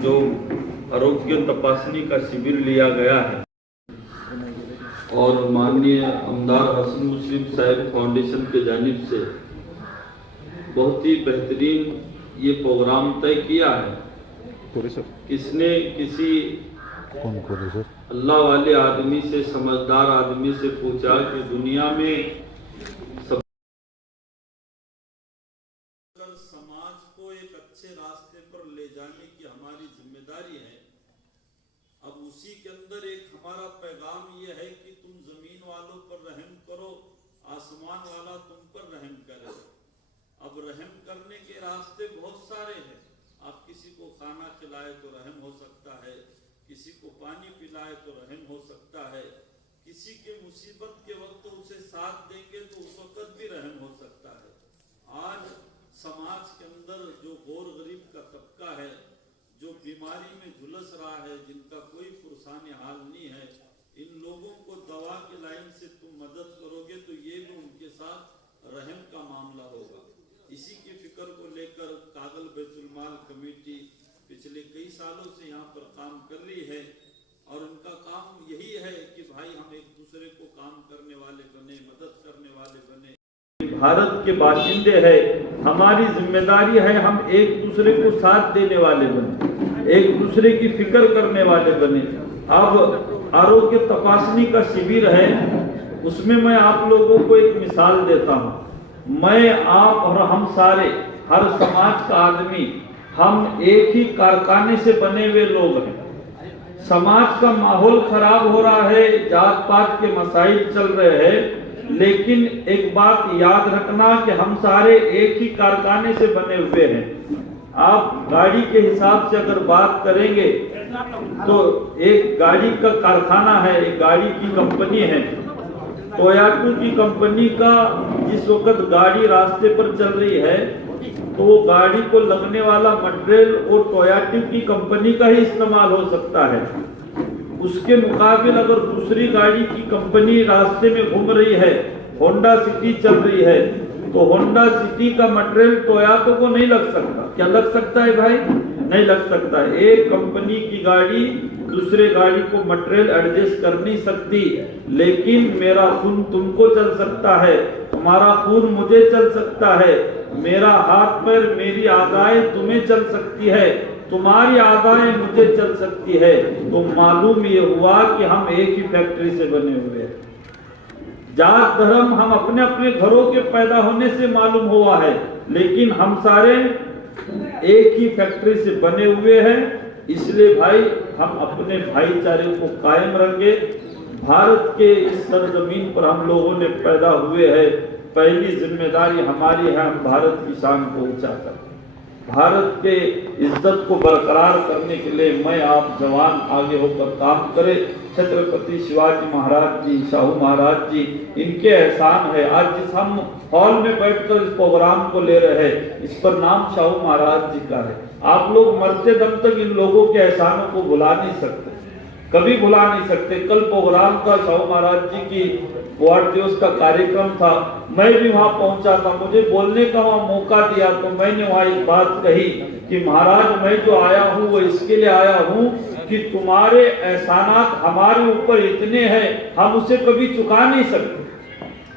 जो आरोग्य तपासनी का शिविर लिया गया है और माननीय आमदार हसन मुस्लिम साहिब फाउंडेशन के जानिब से बहुत ही बेहतरीन ये प्रोग्राम तय किया है। किसने किसी अल्लाह वाले आदमी से, समझदार आदमी से पूछा कि दुनिया में समाज को एक अच्छे रास्ते पर ले जाने की हमारी जिम्मेदारी है। अब उसी के अंदर एक हमारा पैगाम ये है कि तुम जमीन वालों पर रहम करो, आसमान वाला तुम पर रहम करे। अब रहम करने के रास्ते बहुत सारे हैं। आप किसी को खाना खिलाए तो रहम हो सकता है, किसी को पानी पिलाए तो रहम हो सकता है, किसी के मुसीबत के वक्त उसे साथ देंगे तो उस वक्त भी रहम हो सकता है। आज समाज के अंदर जो गौर गरीब का तबका है, जो बीमारी में झुलस रहा है, जिनका कोई पुरसाने हाल नहीं है, इन लोगों को दवा की लाइन से तुम मदद करोगे तो ये भी उनके साथ रहम का मामला होगा। इसी की फिक्र को लेकर कागल बैतुल माल कमेटी पिछले कई सालों से यहाँ पर काम कर रही है और उनका काम यही है कि भाई हम एक दूसरे को काम करने वाले बने, मदद करने वाले बने। भारत के बाशिंदे हैं, हमारी जिम्मेदारी है हम एक दूसरे को साथ देने वाले बने, एक दूसरे की फिक्र करने वाले बने। अब आरोग्य तपासनी का शिविर है, उसमें मैं आप लोगों को एक मिसाल देता हूँ। मैं, आप और हम सारे, हर समाज का आदमी, हम एक ही कारखाने से बने हुए लोग हैं। समाज का माहौल खराब हो रहा है, जात पात के मसाइल चल रहे हैं, लेकिन एक बात याद रखना कि हम सारे एक ही कारखाने से बने हुए हैं। आप गाड़ी के हिसाब से अगर बात करेंगे तो एक गाड़ी का कारखाना है, एक गाड़ी की कंपनी है। टोयोटा की कंपनी का जिस वक्त गाड़ी रास्ते पर चल रही है तो वो गाड़ी को लगने वाला मटेरियल वो टोयोटा की कंपनी का ही इस्तेमाल हो सकता है। उसके मुकाबिल अगर दूसरी गाड़ी की कंपनी रास्ते में घूम रही है, होंडा सिटी चल रही है, तो होंडा सिटी का मटेरियल टोयोटा को नहीं लग सकता। क्या लग सकता है भाई? नहीं लग सकता है। एक कंपनी की गाड़ी दूसरे गाड़ी को मटेरियल एडजस्ट कर नहीं सकती, लेकिन मेरा खून तुमको चल सकता है, तुम्हारा खून मुझे चल सकता है, मेरा हाथ पैर, मेरी आदाएं तुम्हें चल सकती है, तुम्हारी आदाएं मुझे चल सकती है। तो मालूम ये हुआ कि हम एक ही फैक्ट्री से बने हुए हैं। जात धर्म हम अपने अपने घरों के पैदा होने से मालूम हुआ है, लेकिन हम सारे एक ही फैक्ट्री से बने हुए हैं। इसलिए भाई हम अपने भाईचारे को कायम रखेंगे। भारत के इस सरजमीन पर हम लोगों ने पैदा हुए हैं, पहली जिम्मेदारी हमारी है हम भारत की शान को ऊंचा करें। भारत के इज्जत को बरकरार करने के लिए मैं आप जवान आगे होकर काम करें। छत्रपति शिवाजी महाराज जी, शाहू महाराज जी, इनके एहसान है। आज जिस हम हॉल में बैठकर इस प्रोग्राम को ले रहे हैं, इस पर नाम शाहू महाराज जी का है। आप लोग मरते दम तक इन लोगों के एहसानों को भुला नहीं सकते, कभी भुला नहीं सकते। कल प्रोग्राम था, शाहू महाराज जी की वार्ड दिवस का कार्यक्रम था, मैं भी वहां पहुंचा था, मुझे बोलने का वहां मौका दिया तो मैंने वहां एक बात कही कि महाराज मैं जो आया हूं वो इसके लिए आया हूं कि तुम्हारे एहसानात हमारे ऊपर इतने हैं, हम उसे कभी चुका नहीं सकते।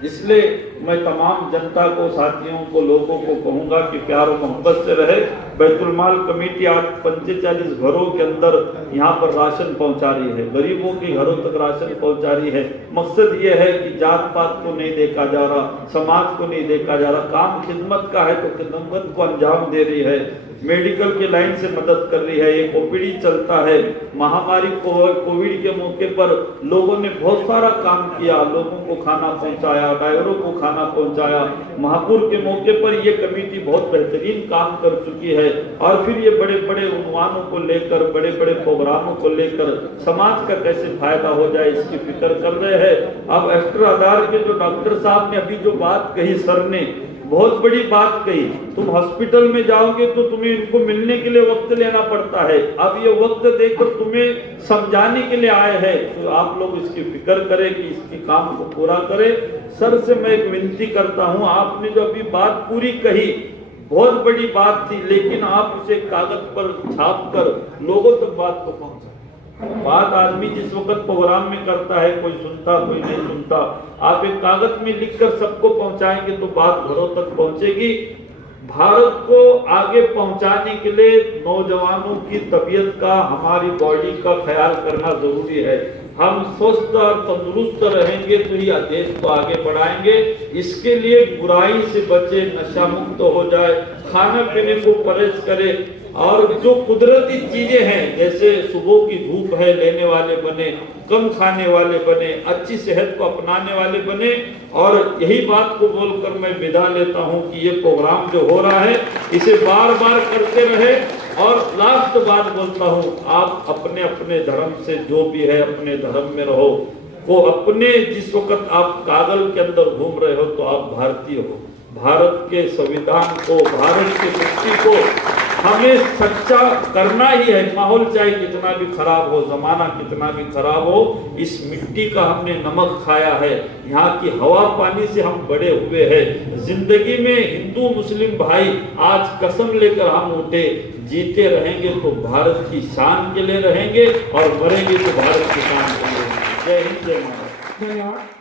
इसलिए मैं तमाम जनता को, साथियों को, लोगों को कहूंगा कि प्यार और मोहब्बत से रहे। बैतुल माल कमेटी आज 45 घरों के अंदर यहाँ पर राशन पहुँचा रही है, गरीबों के घरों तक राशन पहुँचा रही है। मकसद ये है कि जात पात को नहीं देखा जा रहा, समाज को नहीं देखा जा रहा, काम खिदमत का है तो खिदमत को अंजाम दे रही है, मेडिकल के लाइन से मदद कर रही है। एक ओपीडी चलता है, महामारी कोविड के मौके पर लोगों ने बहुत सारा काम किया, लोगों को खाना पहुंचाया, ड्राइवरों को खाना पहुंचाया। महापुर के मौके पर ये कमेटी बहुत बेहतरीन काम कर चुकी है और फिर ये बड़े बड़े उन्वानों को लेकर, बड़े बड़े प्रोग्रामों को लेकर समाज का कैसे फायदा हो जाए इसकी फिक्र कर रहे हैं। अब एक्स्ट्रा आधार के जो डॉक्टर साहब ने अभी जो बात कही, सर ने बहुत बड़ी बात कही, तुम हॉस्पिटल में जाओगे तो तुम्हें इनको मिलने के लिए वक्त लेना पड़ता है। अब ये वक्त देकर तुम्हें समझाने के लिए आए हैं, तो आप लोग इसकी फिक्र करें कि इसकी काम को पूरा करें। सर से मैं एक विनती करता हूं, आपने जो अभी बात पूरी कही, बहुत बड़ी बात थी, लेकिन आप उसे कागज पर छाप कर लोगों तक बात को पहुंचा। बात आदमी जिस वक्त प्रोग्राम में करता है, कोई सुनता कोई नहीं सुनता, आप एक कागज में लिखकर सबको पहुंचाएंगे तो बात घरों तक पहुंचेगी। भारत को आगे पहुंचाने के लिए नौजवानों की तबीयत का, हमारी बॉडी का ख्याल करना जरूरी है। हम स्वस्थ और तंदुरुस्त रहेंगे तो ही देश को आगे बढ़ाएंगे। इसके लिए बुराई से बचे, नशा मुक्त हो जाए, खाना पीने को परहेज करे, और जो कुदरती चीजें हैं जैसे सुबह की धूप है लेने वाले बने, कम खाने वाले बने, अच्छी सेहत को अपनाने वाले बने। और यही बात को बोलकर मैं विदा लेता हूं कि ये प्रोग्राम जो हो रहा है इसे बार बार करते रहे। और लास्ट बात बोलता हूं, आप अपने अपने धर्म से जो भी है अपने धर्म में रहो। वो अपने जिस वक्त आप कागल के अंदर घूम रहे हो तो आप भारतीय हो। भारत के संविधान को, भारत की मिट्टी को हमें सच्चा करना ही है। माहौल चाहे कितना भी खराब हो, जमाना कितना भी खराब हो, इस मिट्टी का हमने नमक खाया है, यहाँ की हवा पानी से हम बड़े हुए हैं। जिंदगी में हिंदू मुस्लिम भाई आज कसम लेकर हम उठे, जीते रहेंगे तो भारत की शान के लिए रहेंगे और मरेंगे तो भारत की शान के लिए। जय हिंद, जय भारत। धन्यवाद।